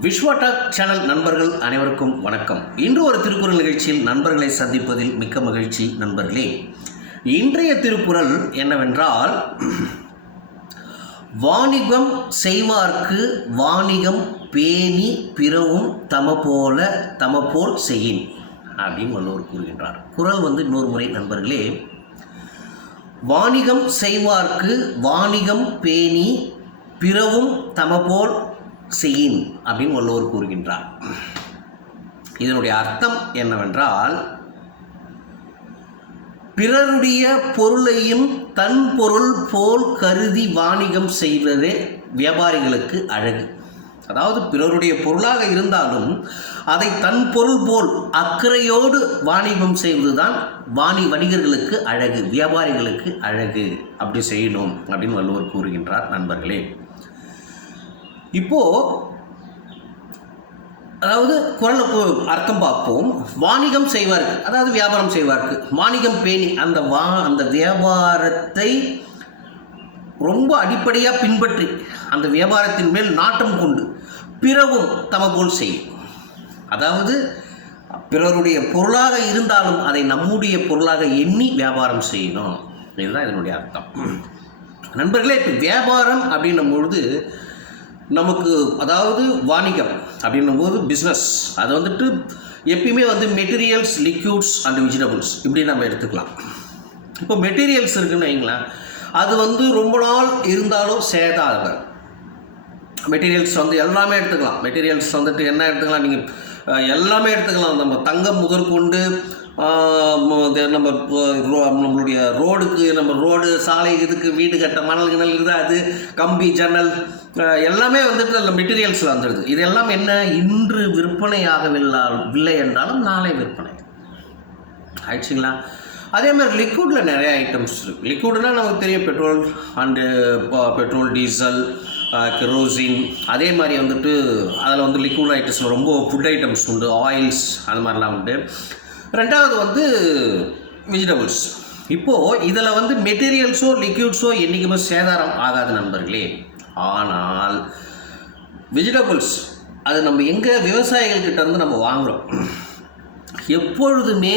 விஸ்வாடாக் channel நண்பர்கள் அனைவருக்கும் வணக்கம். இன்று ஒரு திருக்குறள் நிகழ்ச்சியில் நண்பர்களை சந்திப்பதில் மிக்க மகிழ்ச்சி நண்பர்களே. இன்றைய திருக்குறள் என்னவென்றால் வாணிகம் செய்வார்க்கு வாணிகம் பேணி பிறவும் தம போல தம போல் செய்யின் அப்படின்னு வள்ளுவர் கூறுகின்றார். குறள் வந்து இன்னொரு முறை நண்பர்களே. வாணிகம் செய்வார்க்கு வாணிகம் பேணி பிறவும் தமபோல் செய்யின் அப்படின்னு வள்ளுவர் கூறுகின்றார். இதனுடைய அர்த்தம் என்னவென்றால் பிறருடைய பொருளையும் தன் பொருள் போல் கருதி வாணிகம் செய்வதே வியாபாரிகளுக்கு அழகு. அதாவது பிறருடைய பொருளாக இருந்தாலும் அதை தன் பொருள் போல் அக்கறையோடு வாணிபம் செய்வதுதான் வாணி வணிகர்களுக்கு அழகு வியாபாரிகளுக்கு அழகு. அப்படி செய்யணும் அப்படின்னு வள்ளுவர் கூறுகின்றார் நண்பர்களே. இப்போது அதாவது குரலுக்கு அர்த்தம் பார்ப்போம். வாணிகம் செய்வார்க்கு அதாவது வியாபாரம் செய்வார்க்கு. வாணிகம் பேணி அந்த வா அந்த வியாபாரத்தை ரொம்ப அடிப்படையாக பின்பற்றி அந்த வியாபாரத்தின் மேல் நாட்டம் கொண்டு பிறவும் தமபோல் செய்யும் அதாவது பிறருடைய பொருளாக இருந்தாலும் அதை நம்முடைய பொருளாக எண்ணி வியாபாரம் செய்யணும். இதுதான் இதனுடைய அர்த்தம். நண்பர்களே இப்போ வியாபாரம் அப்படின்னும் பொழுது நமக்கு அதாவது வாணிகம் அப்படின்னும் போது பிஸ்னஸ் அது வந்துட்டு எப்பயுமே வந்து மெட்டீரியல்ஸ் லிக்யூட்ஸ் அண்ட் வெஜிடபிள்ஸ் இப்படி நம்ம எடுத்துக்கலாம். இப்போ மெட்டீரியல்ஸ் இருக்குன்னு வைங்களேன். அது வந்து ரொம்ப நாள் இருந்தாலும் சேதம் மெட்டீரியல்ஸ் வந்து எல்லாமே எடுத்துக்கலாம். மெட்டீரியல்ஸ் வந்துட்டு என்ன எடுத்துக்கலாம்? நீங்கள் எல்லாமே எடுத்துக்கலாம். நம்ம தங்கம் முதற்கொண்டு நம்ம ரோ- நம்மளுடைய ரோடுக்கு நம்ம ரோடு சாலை இதுக்கு வீடு கட்ட மணல் கிணல் இது அது கம்பி ஜன்னல் எல்லாமே வந்துட்டு அதில் மெட்டீரியல்ஸ் வந்துடுது. இதெல்லாம் என்ன? இன்று விற்பனையாகவில்லை இல்லை என்றாலும் நாளை விற்பனை. ஆயிடுச்சுங்களா? அதே மாதிரி லிக்விடில் நிறைய ஐட்டம்ஸ் இருக்குது லிக்விட்னால் நமக்கு தெரியும் petrol and petrol diesel kerosene அதே மாதிரி வந்துட்டு அதில் வந்து லிக்விட் ஐட்டம்ஸ் ரொம்ப ஃபுட் ஐட்டம்ஸ் உண்டு ஆயில்ஸ் அது மாதிரிலாம் உண்டு. ரெண்டாவது வந்து வெஜிடபிள்ஸ் இப்போது இதில் வந்து மெட்டீரியல்ஸோ லிக்யூட்ஸோ என்றைக்குமே சேதாரம் ஆகாது நண்பர்களே. ஆனால் வெஜிடபிள்ஸ் அது நம்ம எங்கே விவசாயிகள்கிட்ட இருந்து நம்ம வாங்குகிறோம் எப்பொழுதுமே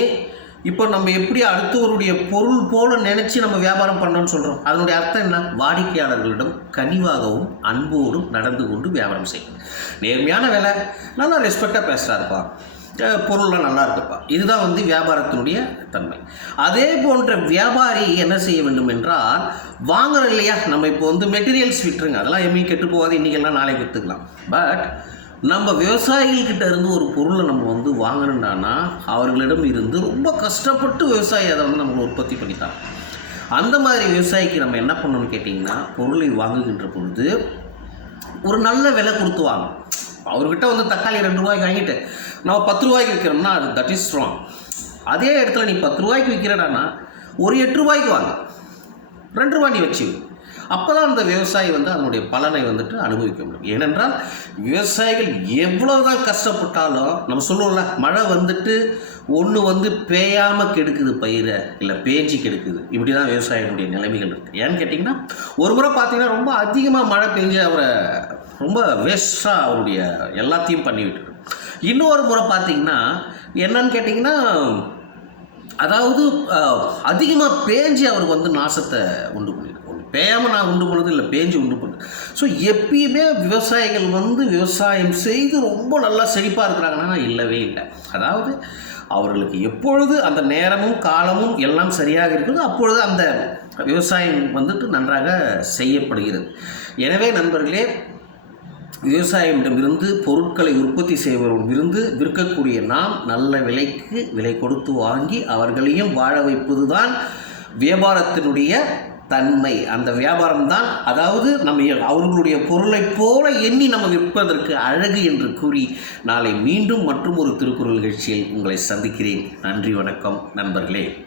இப்போ நம்ம எப்படி அடுத்தவருடைய பொருள் போல நினச்சி நம்ம வியாபாரம் பண்ணோம்னு சொல்கிறோம் அதனுடைய அர்த்தம் என்ன? வாடிக்கையாளர்களிடம் கனிவாகவும் அன்போடும் நடந்து கொண்டு வியாபாரம் செய்யும். நேர்மையான விலை நல்லா ரெஸ்பெக்டாக பேசுகிறாருப்பா பொருள்லாம் நல்லா இருக்குப்பா. இதுதான் வந்து வியாபாரத்தினுடைய தன்மை. அதே போன்ற வியாபாரி என்ன செய்ய வேண்டும் என்றால் வாங்குறோம் இல்லையா? நம்ம இப்போ வந்து மெட்டீரியல்ஸ் விட்டுருங்க அதெல்லாம் எம்மையும் கெட்டு போகாது. இன்றைக்கெல்லாம் நாளைக்கு விற்றுக்கலாம் பட் நம்ம விவசாயிகள்கிட்ட இருந்து ஒரு பொருளை நம்ம வந்து வாங்கணும்னா அவர்களிடம் இருந்து ரொம்ப கஷ்டப்பட்டு விவசாயி அதை வந்து நம்ம உற்பத்தி பண்ணித்தான். அந்த மாதிரி விவசாயிக்கு நம்ம என்ன பண்ணணும்னு கேட்டிங்கன்னா பொருளை வாங்குகின்ற பொழுது ஒரு நல்ல விலை கொடுத்து வாங்கணும். அவர்கிட்ட வந்து தக்காளி ரெண்டு ரூபாய்க்கு வாங்கிட்டு நம்ம பத்து ரூபாய்க்கு விற்கிறோம்னா அது தட் இஸ் ஸ்ட்ராங் அதே இடத்துல நீ பத்து ரூபாய்க்கு விற்கிறடானா ஒரு எட்டு ரூபாய்க்கு வாங்க. ரெண்டு ரூபாய் நீ வச்சு. அப்போ தான் அந்த விவசாயி வந்து அதனுடைய பலனை வந்துட்டு அனுபவிக்க முடியும். ஏனென்றால் விவசாயிகள் எவ்வளோ தான் கஷ்டப்பட்டாலும் நம்ம சொல்லுவோம்ல மழை வந்துட்டு ஒன்று வந்து பேயாமல் கெடுக்குது பயிரை இல்லை பேஞ்சு கெடுக்குது. இப்படி தான் விவசாயிகளுடைய நிலைமைகள் இருக்குது ஏன்னு கேட்டிங்கன்னா ஒரு முறை பார்த்தீங்கன்னா ரொம்ப அதிகமாக மழை பெஞ்சு அவரை ரொம்ப வேஸ்ட்டாக அவருடைய எல்லாத்தையும் பண்ணிவிட்டு இன்னொரு முறை பார்த்தீங்கன்னா என்னன்னு கேட்டிங்கன்னா அதாவது அதிகமாக பேஞ்சு அவருக்கு வந்து நாசத்தை உண்டு பண்ணியிருக்கோம் ஒன்று பேயாமல் நான் உண்டு பண்ணது இல்லை பேஞ்சு உண்டு பண்ணு ஸோ எப்பயுமே விவசாயிகள் வந்து விவசாயம் செய்து ரொம்ப நல்லா செழிப்பாக இருக்கிறாங்கன்னா இல்லவே இல்லை. அதாவது அவர்களுக்கு எப்பொழுது அந்த நேரமும் காலமும் எல்லாம் சரியாக இருக்குதோ அப்பொழுது அந்த விவசாயம் வந்துட்டு நன்றாக செய்யப்படுகிறது. எனவே நண்பர்களே விவசாயிடமிருந்து பொருட்களை உற்பத்தி செய்பவர்களிடமிருந்து விற்கக்கூடிய நாம் நல்ல விலைக்கு விலை கொடுத்து வாங்கி அவர்களையும் வாழ வைப்பதுதான் வியாபாரத்தினுடைய தன்மை. அந்த வியாபாரம் தான் அதாவது நம்ம அவர்களுடைய பொருளை போல எண்ணி நம்ம விற்பதற்கு அழகு என்று கூறி நாளை மீண்டும் மற்றும் ஒரு திருக்குறள் நிகழ்ச்சியில் உங்களை சந்திக்கிறேன். நன்றி வணக்கம் நண்பர்களே.